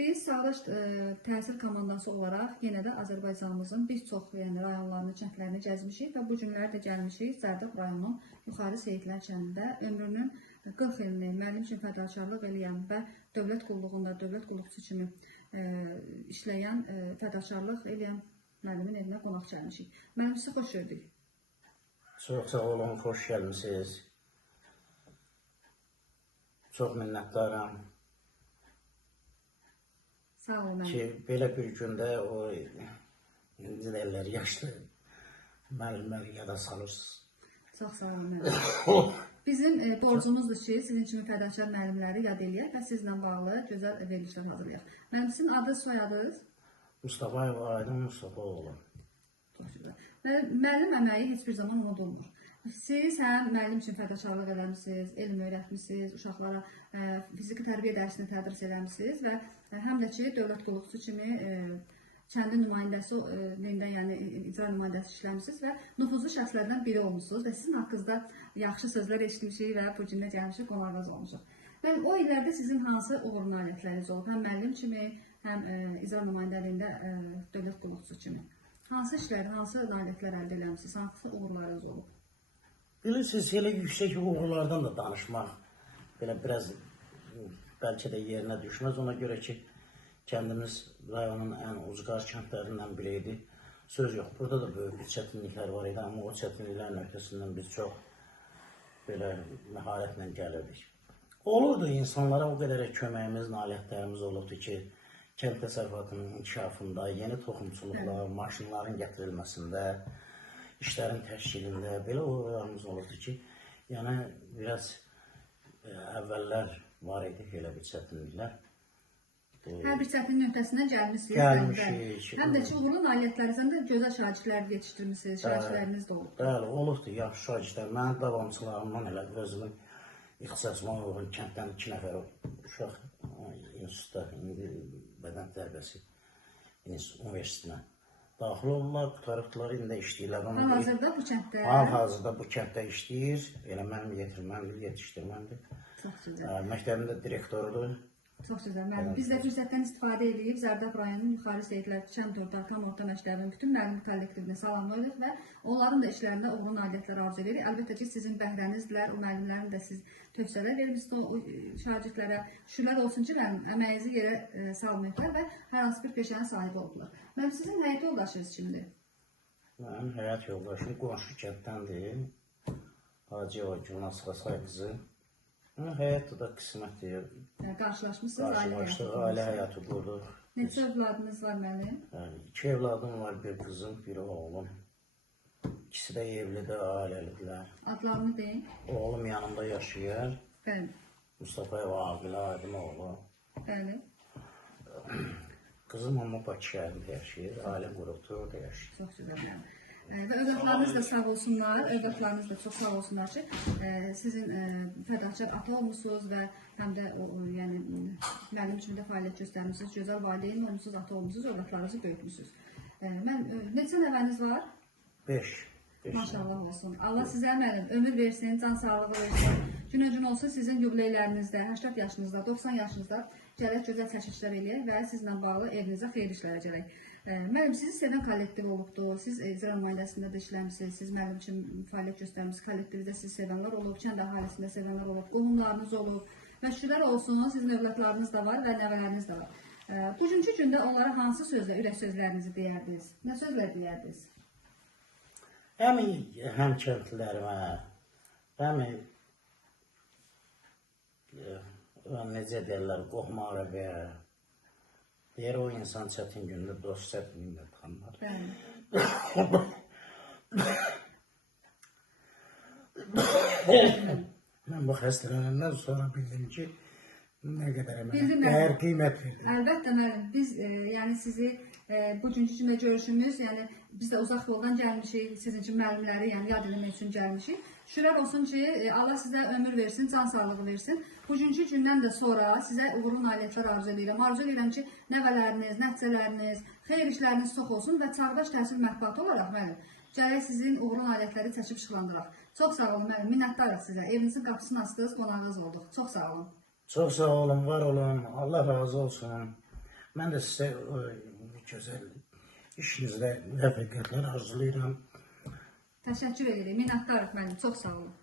Biz Sağdaş təhsil komandası olaraq yenə də Azərbaycanımızın bir çox rayonlarını, kəndlərini gəzmişik və bu günlər də gəlmişik Zərdab rayonunun Yuxarı Seyidlər kəndində ömrünün 40 ilini müəllim kimi fədakarlıq eləyən və dövlət qulluğunda, dövlət qulluqçusu kimi işləyən, fədakarlıq eləyən müəllimin evinə qonaq gəlmişik. Müəllim, sizi xoş gördük. Çox sağ olun, xoş gəlmişsiniz. Çox minnətdaram. Sağ olun. Ki, belə bir gündə o deyirlər, yaşlı müəllimləri yada salırsınız. Çox sağ olun müəllim. Bizim borcumuzdur ki, sizin kimi fədakar müəllimləri yad eləyək və sizlə bağlı gözəl verilişlər hazırlayaq. Müəllim, sizin adınız, soyadınız? Mustafayev Aydın Mustafaoğlu. Çox gözəl. Müəllim əməyi heç bir zaman unudulmur. Siz həm müəllim üçün fədakarlıq eləmişsiniz, elm öyrətmişsiniz, uşaqlara fiziki tərbiyə dərsini tədris eləmişsiniz və həm də ki, dövlət qulluqçusu kimi kəndin nümayəndəsi, yəni icra nümayəndəsi işləmişsiniz və nüfuzlu şəxslərdən biri olmuşsunuz və sizin haqqınızda yaxşı sözlər eşitmişik və bu günə gəlmişik, qonağınız olmuşuq. Bəli, o illərdə sizin hansı uğur nailiyyətləriniz olub? Həm müəllim kimi, həm icra nümayəndəliyində dövlət qulluqçusu kimi. Hansı işləri, hansı nailiyyətlər əldə eləmişsiniz, hansı uğurlarınız olub? Bilirsiniz, elə yüksək uğurlardan da danışmaq belə biraz bəlkə də yerinə düşməz. Ona görə ki, kəndimiz rayonun ən ucqar kəndlərindən biri idi. Söz yox, burada da böyük bir çətinliklər var idi, amma o çətinliklərin ötəsindən biz çox belə məharətlə gəlirdik. Olurdu insanlara o qədər köməyimiz, nailiyyətlərimiz olurdu ki, kənd təsərrüfatının inkişafında, yeni toxumçuluqlar, maşınların gətirilməsində, işlərin təşkilində belə uğurlarımız olurdu ki, yəni biraz əvvəllər var idi elə bir çətinliklər. Hər bir çətinliyin öhdəsindən gəlmişsiniz. Gəlmişik. Həm də ki, uğurlu nailiyyətlərinizdən də gözəl şagirdlər yetişdirmişsiniz, şagirdləriniz də olub. Bəli, olubdu, yaxşı şagirdlər. Mənim davamçılarımdan elə özümün ixtisasıma uyğun kənddən 2 nəfər uşaq institutda, indi bədən tərbiyəsi universitetinə daxil olurlar, qutarıqlar, indi işləyirlər. Hal-hazırda bu kənddə? Hal-hazırda bu kənddə işləyir. Elə mənim yetirməndir, yetişdirməndir. Çox gözəl. Məktəbində direktorudur. Çox gözəl. Müəllim, biz də fürsətdən istifadə edib Zərdab rayonunun Yuxarı Seyidlər kənd tam orta məktəbinin bütün müəllim kollektivinə salamlayırıq və onların da işlərində uğurlu nailiyyətlər arzu edirik. Əlbəttə ki, sizin bəhrənizdirlər, o müəllimlərin də siz tövsiyələr vermişsiniz o şagirdlərə. Şükürlər olsun ki, əməyinizi yerə salmayıblar və hər hansı bir peşənin sahibi oldular. Müəllim, sizin həyat yoldaşınız kimdir? Mənim həyat yoldaşım qonşu kənddəndir. Hacıyeva Gülnaz Xasay qızı. Həyatı da qismətdir. Qarşılaşmışsınız, ailə həyatı qurduq. Neçə övladınız var müəllim? 2 evladım var, bir qızım, bir oğlum. İkisi də evlidir, ailəlidirlər. Adlarını deyin. Oğlum yanımda yaşayır. Bəli. Mustafayev Aqilə Aydınoğlu. Bəli. Qızım amma Bakı şəhərində yaşayır, ailə qurubdur, orada yaşayır. Çox gözəl müəllim. Və övladlarınız da sağ olsunlar, övladlarınız da çox sağ olsunlar ki, sizin fədakar ata olmuşsunuz və həm də yəni müəllim kimi də fəaliyyət göstərmişsiniz, gözəl valideyn olmuşsunuz, ata olmuşsunuz, övladlarınızı böyütmüşsünüz. Neçə nəvəniz var? 5. Maşallah olsun. Allah sizə müəllim ömür versin, can sağlığı versin. Günə-gün olsun sizin yubileylərinizdə, 80 yaşınızda, 90 yaşınızda gələk gözəl çəkilişlər eləyək və sizlə bağlı evinizə xeyir işlərə gələk. Müəllim, sizi sevən kollektiv olubdur, siz icra nümayəndəsində də işləmişsiniz, siz müəllim üçün fəaliyyət göstərmişsiniz, kollektivdə sizi sevənlər olub, kənd əhalisində sevənlər olub, qohumlarınız olub və şükürlər olsun, sizin övladlarınız da var və nəvələriniz də var. Bugünkü gündə onlara hansı sözlə, ürək sözlərinizi deyərdiniz? Nə sözlər deyərdiniz? Həm kəndlilərimə, həm necə deyirlər, qohuma arabaya, deyir o insan çətin gündə dost çətin gündə tanlar. Mən bu xəstələnəndən sonra bildim ki, nə qədər əməklər qiymət verdim. Əlbəttə müəllim, biz yəni sizi bugünkü gündə görüşümüz, yəni biz də uzaq yoldan gəlmişik, sizin üçün müəllimləri yəni yad eləmək üçün gəlmişik. Şükürlər olsun ki, Allah sizə ömür versin, can sağlığı versin. Bugünkü gündən də sonra sizə uğurlu nailiyyətlər arzu edirəm. Arzu edirəm ki, nəvələriniz, nəticələriniz, xeyir işləriniz çox olsun və Çağdaş Təhsil Mətbuatı olaraq müəllim, gələk sizin uğurlu nailiyyətləri çəkib işıqlandıraq. Çox sağ olun müəllim, minnətdarıq sizə. Evinizin qapısını açdınız, qonağınız olduq. Çox sağ olun. Çox sağ olun, var olun. Allah razı olsun. Mən də sizə gözəl işinizdə müvəffəqiyyətlər arzulayıram. Təşəkkür edirik. Minnətdarıq müəllim. Çox sağ olun.